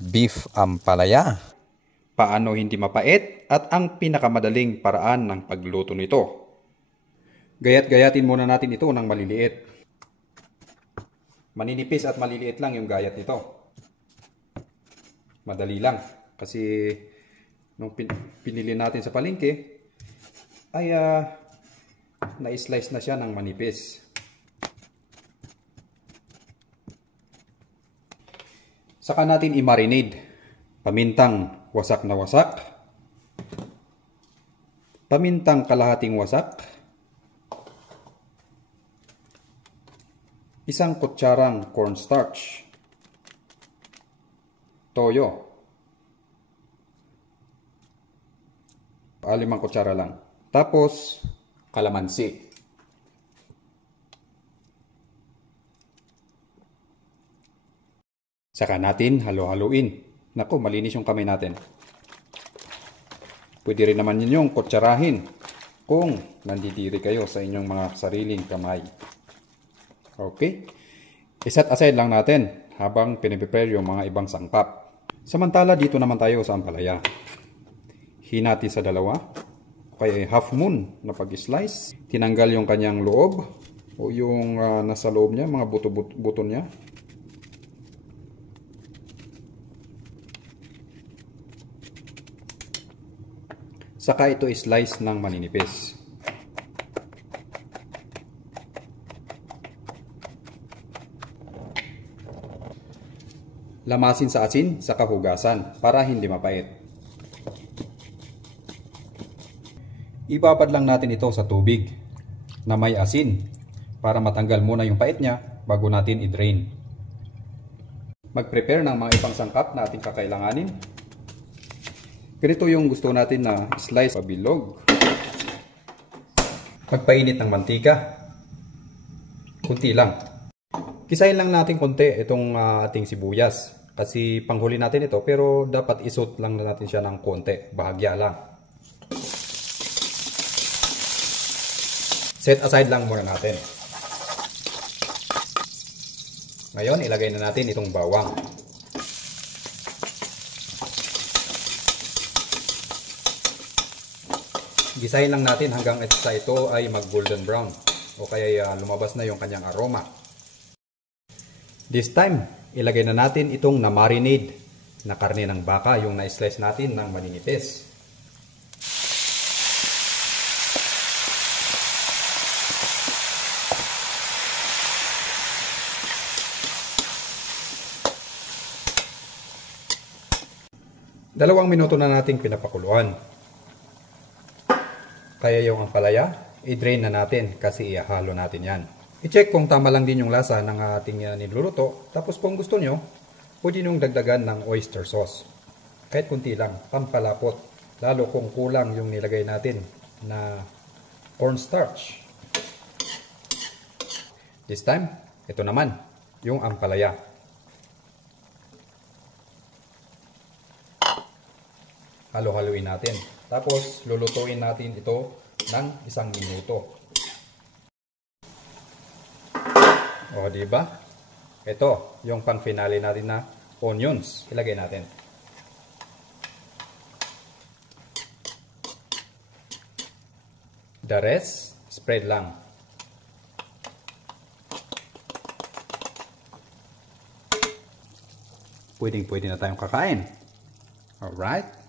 beef ampalaya. Paano hindi mapait at ang pinakamadaling paraan ng pagluto nito. Gayat-gayatin muna natin ito ng maliliit. Maninipis at maliliit lang yung gayat nito. Madali lang kasi nung pinili natin sa palengke ay na-slice na siya ng manipis. Saka natin i-marinade. Pamintang wasak na wasak. Pamintang kalahating wasak. Isang kutsarang cornstarch. Toyo. 5 kutsara lang. Tapos, kalamansi. Saka natin halo-haluin. Naku, malinis yung kamay natin. Pwede rin naman yung kutsarahin kung nandidiri kayo sa inyong mga sariling kamay. Okay? Iset aside lang natin habang piniprepare yung mga ibang sangkap. Samantala, dito naman tayo sa ampalaya. Hinati sa dalawa. Kaya half moon na pag-slice. Tinanggal yung kanyang loob o yung nasa loob niya, mga buto-buto niya. Saka ito slice ng maninipis. Lamasin sa asin sa kahugasan para hindi mapait. Ibabad lang natin ito sa tubig na may asin para matanggal muna yung pait niya bago natin i-drain. Mag-prepare ng mga ibang sangkap na ating kakailanganin. Ganito yung gusto natin na slice pabilog. Magpainit ng mantika. Kunti lang. Kisahin lang natin konti itong ating sibuyas. Kasi panghuli natin ito pero dapat isot lang natin siya ng konti. Bahagya lang. Set aside lang muna natin. Ngayon ilagay na natin itong bawang. Gisahin lang natin hanggang ito ay mag golden brown o kaya lumabas na yung kanyang aroma. This time, ilagay na natin itong na-marinade na karne ng baka, yung na-slice natin ng maninipis. Dalawang minuto na nating pinapakuluan. Kaya yung ampalaya, i-drain na natin kasi ihalo natin yan. I-check kung tama lang din yung lasa ng ating niluluto. Tapos kung gusto nyo, pwede nyo dagdagan ng oyster sauce. Kahit kunti lang, pampalapot. Lalo kung kulang yung nilagay natin na cornstarch. This time, ito naman, yung ampalaya. Halo-haluin natin. Tapos, lulutuin natin ito ng 1 minuto. O, diba? Ito, yung pang-finale natin na onions. Ilagay natin. The rest, spread lang. Pwedeng-pwede na tayong kakain. Alright?